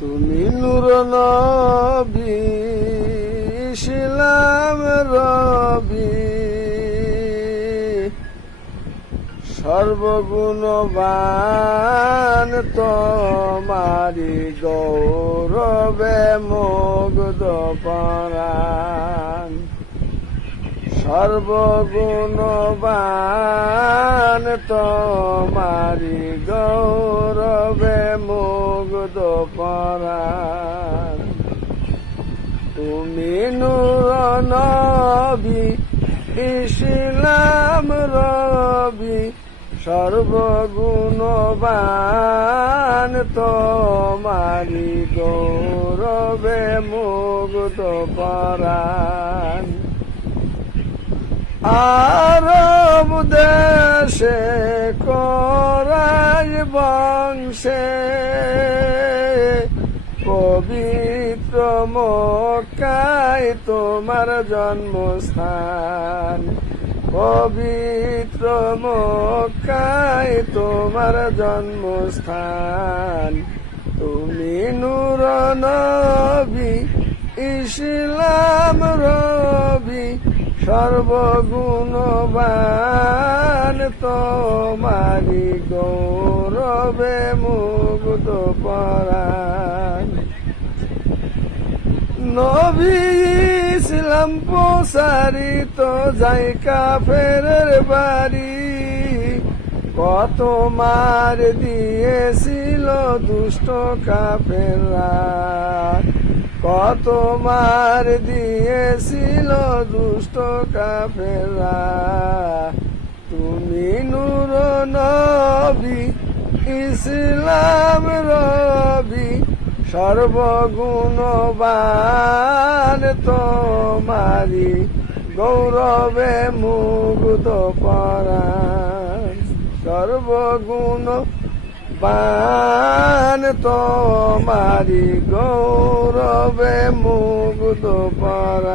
তুমি নূর নবী ইসলাম রবি সর্বগুণবান তোমারি গৌরবে মুগ্ধ পরাণ সর্বগুণবান তোমারি গৌরবে মুগ্ধ পরাণ তুমি নূর নবী ইসলাম রবি সর্বগুণবান তোমারি গৌরবে মুগ্ধ পরাণ আরব দেশে কোরাই বংশে পবিত্র মক্কায় তোমার জন্মস্থান পবিত্র মক্কায় তোমার জন্মস্থান তুমি নূর নবী ইসলাম রবি সর্বগুণবান তোমারি গৌরবে মুগ্ধ পরাণ নবী ইসলাম প্রসারিত যাই কাফেরের বাড়ি কত মার দিয়েছিল দুষ্ট কাফেররা কত মার দিয়েছিল দুষ্ট কাফেররা তুমি নূর নবী ইসলাম রবি সর্বগুণবান তোমারি গৌরবে মুগ্ধ পরাণ সর্বগুণবান তোমারি গৌরবে মুগ্ধ পরাণ।